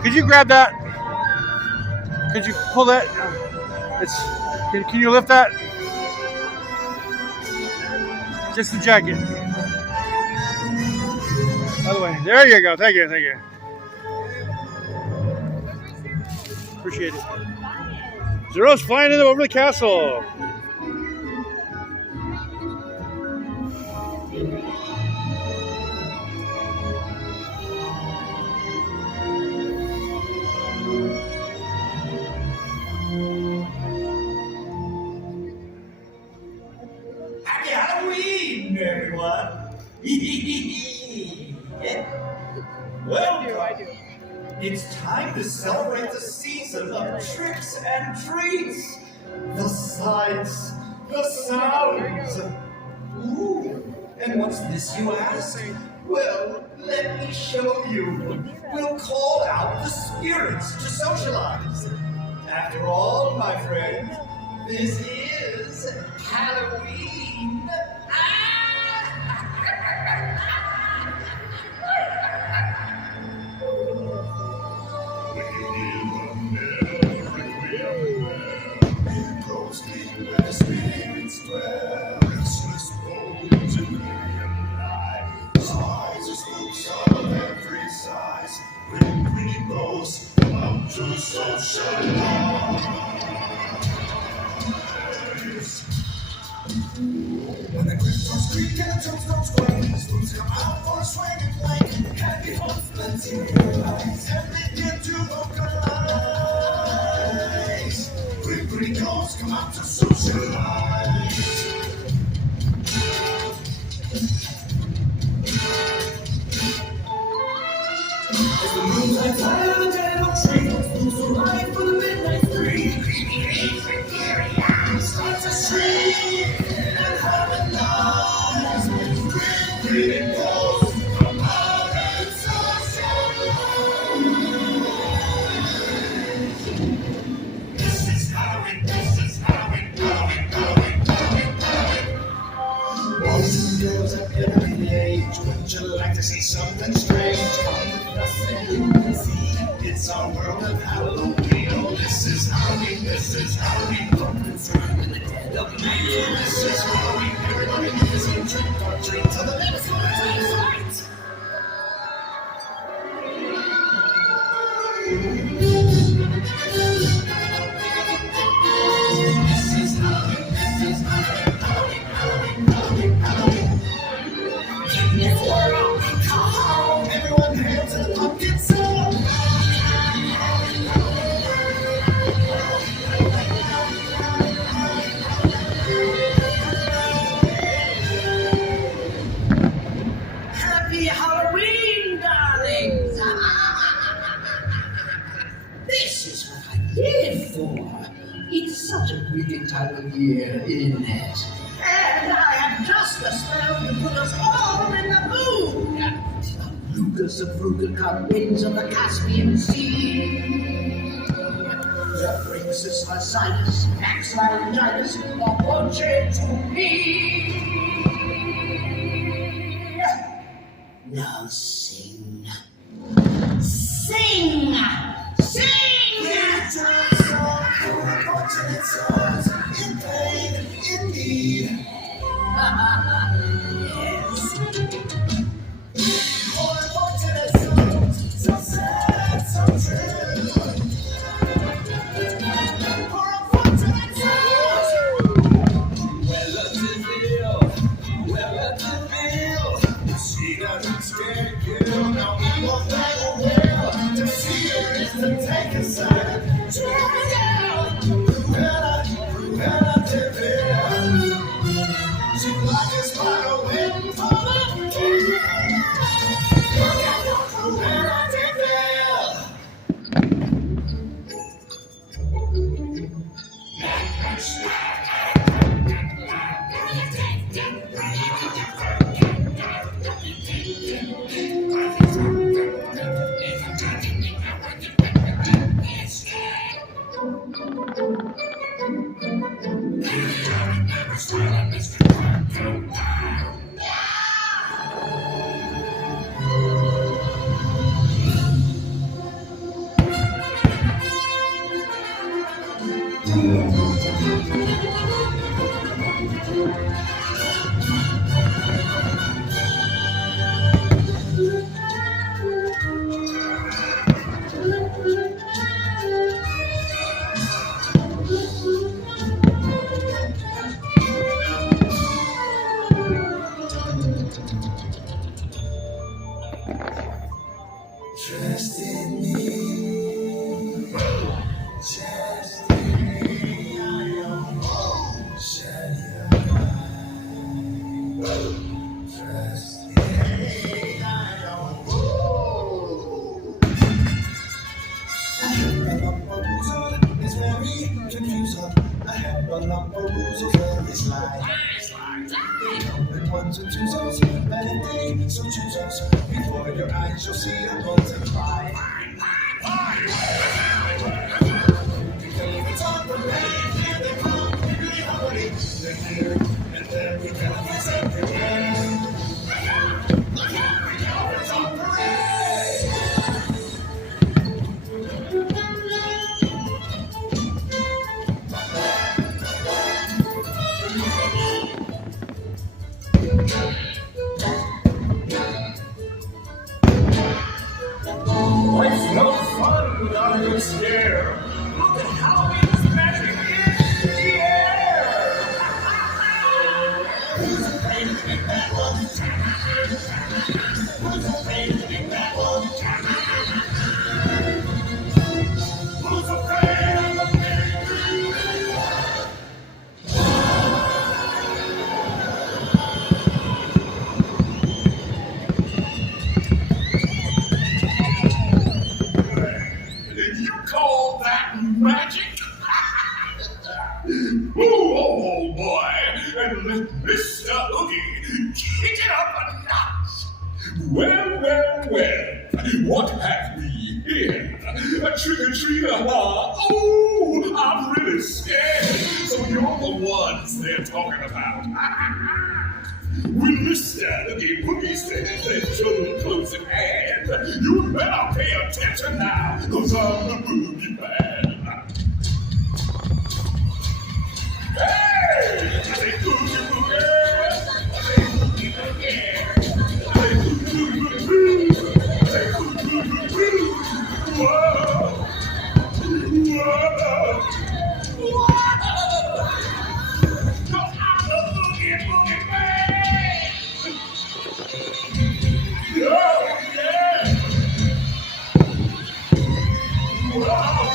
Could you grab that? Could you pull that? Can you lift that? Just the jacket. Other way. There you go. Thank you. Thank you. Appreciate it. Zero's flying in over the castle. Happy Halloween, everyone! Well, it's time to celebrate the season of tricks and treats. The sights, the sounds. Ooh, and what's this, you ask? Well, let me show you. We'll call out the spirits to socialize. After all, my friend, this is Halloween. Where the spirits dwell, restless bones and alien lies. Eyes and spooks of every size, when pretty ghosts come out to socialize. When the crystals creak and the tombstones quake, spoons come out for a swing and play. Happy husbands in your lives, and begin to vocalize. Pretty ghosts come out to socialize. As the moonlight light on the dead oak tree, moves arrive for the midnight spree. Starts to scream and harmonize. Pretty ghosts come out and socialize. This is Halloween, boys and girls of every age, would you like to see something strange? Come with us and you can see it's our world of Halloween. Oh, this is Halloween, pumpkin time in the dead of night. This is Halloween, everybody is in trick or treat till the next one takes flight. This is Halloween, in this world we call home. Everyone hail to the pumpkin song. Happy Halloween, darlings! This is what I live for. It's such a wicked time of year, isn't it? And I have just the spell to put us all in the mood. Lucas of Rugelkop, winds of the Caspian Sea. The princess Lysidas, Max Laryngitis, the portrait to me. Now sing. Sing! Sing! It's a song for unfortunate souls in pain, in need. Yes. For unfortunate souls, so sad, so true. Trust in me. Trust in me. I am Shania. Trust in me. I am. I have a lump of woozle, it's very confusing. I have a lump of woozle, very sly. With ones and twos, and a day, so choose us. Before your eyes, you'll see a multiply. It's on parade, here they come, really hungry. They're here, and then we gotta fix everything. Look out, it's on parade! Life's no fun without a good scare. Look at Halloween's magic in the air. Who's afraid of the big bad wolf? Who's afraid of the big bad wolf? Who's afraid of the big bad wolf? You call that magic? Oh boy, and let Mr. Oogie kick it up a notch. Well, what have we here? A trick-or-treater, huh? Oh, I'm really scared. So you're the ones they're talking about. When Mr. Oogie Boogie says there's trouble close at hand, you better pay attention now, 'cause I'm the boogeyman. Hey! I say boogie boogie! I say boogie boogie! I say boogie boogie! I say boogie boogie! Whoa! Whoa! Whoa! 'Cause I'm the boogie boogie man! Oh, yeah! Wow!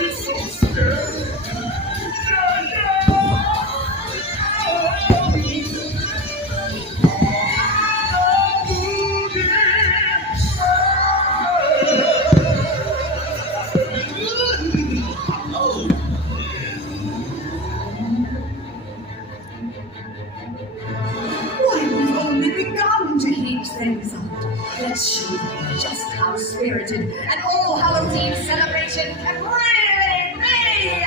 It's so scary! Yeah, yeah! Why, we've only begun to heat things up. Let's show them just how spirited an All Hallows Eve celebration can really be!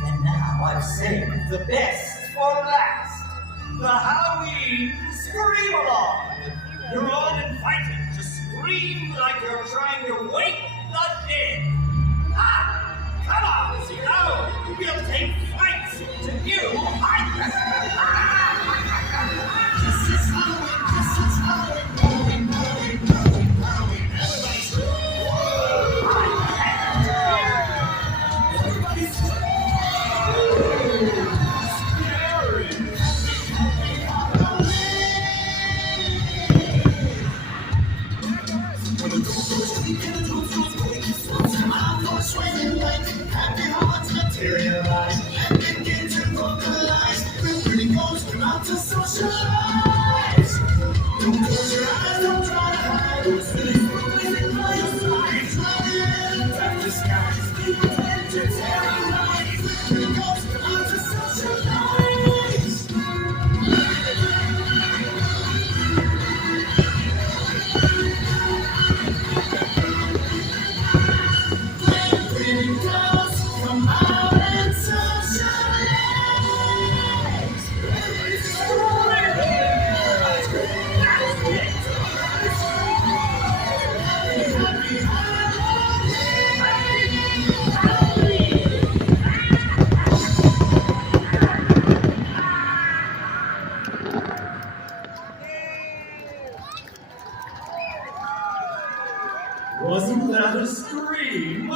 And now I've saved the best for last. The Halloween Scream Along. You're all invited to scream like you're trying to wake the dead. Ah, come on, Zero. We'll take flights to new heights. This is Halloween. This is Halloween. Halloween, Halloween, Halloween, Halloween. Everybody scream. Everybody scream. Materialize and begin to to socialize. Don't close your eyes, don't try to hide. What's really moving in my sight? That disguise, people tend to terrorize. It goes on to socialize. Pretty girls, come out and socialize. Wasn't that a scream?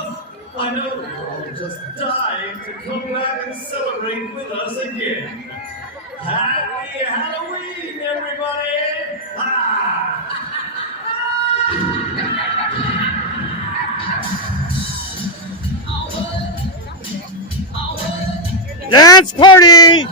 I know you're all just dying to come back and celebrate with us again. Happy Halloween, everybody! Ha! Dance party!